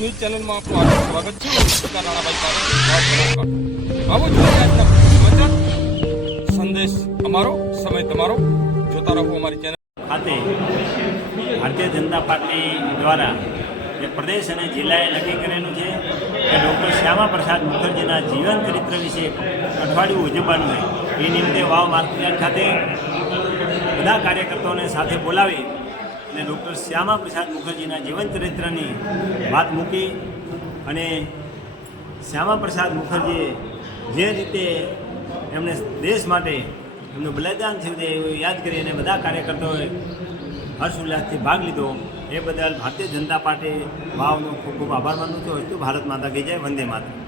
News ચેનલમાં આપનું હાર્દિક સ્વાગત છે. હું પત્રકાર રાણાભાઈ પાટીલ, આવો જોઈએ આજના સમાચાર. સંદેશ અમારો, સમય તમારો. જોતા રહો અમારી ચેનલ. ખાતે ભારતીય જનતા પાર્ટી દ્વારા જે પ્રદેશ અને જિલ્લાએ નક્કી કરેલું છે કે ડૉક્ટર શ્યામા પ્રસાદ મુખર્જીના જીવન ચરિત્ર વિશે અઠવાડિયું ઉજવવાનું છે. એ નિમિત્તે વાવ માર્કેટયાર્ડ ખાતે બધા કાર્યકર્તાઓને સાથે બોલાવી અને ડૉક્ટર શ્યામા પ્રસાદ મુખર્જીના જીવન ચરિત્રની વાત મૂકી અને શ્યામા પ્રસાદ મુખર્જીએ જે રીતે એમણે દેશ માટે એમનું બલિદાન થયું છે એવું યાદ કરી અને બધા કાર્યકર્તાઓએ હર્ષ ઉલ્લાસથી ભાગ લીધો. એ બદલ ભારતીય જનતા પાર્ટી વાવનો ખૂબ ખૂબ આભાર માનું છું. ભારત માતા કી જય, વંદે માતરમ.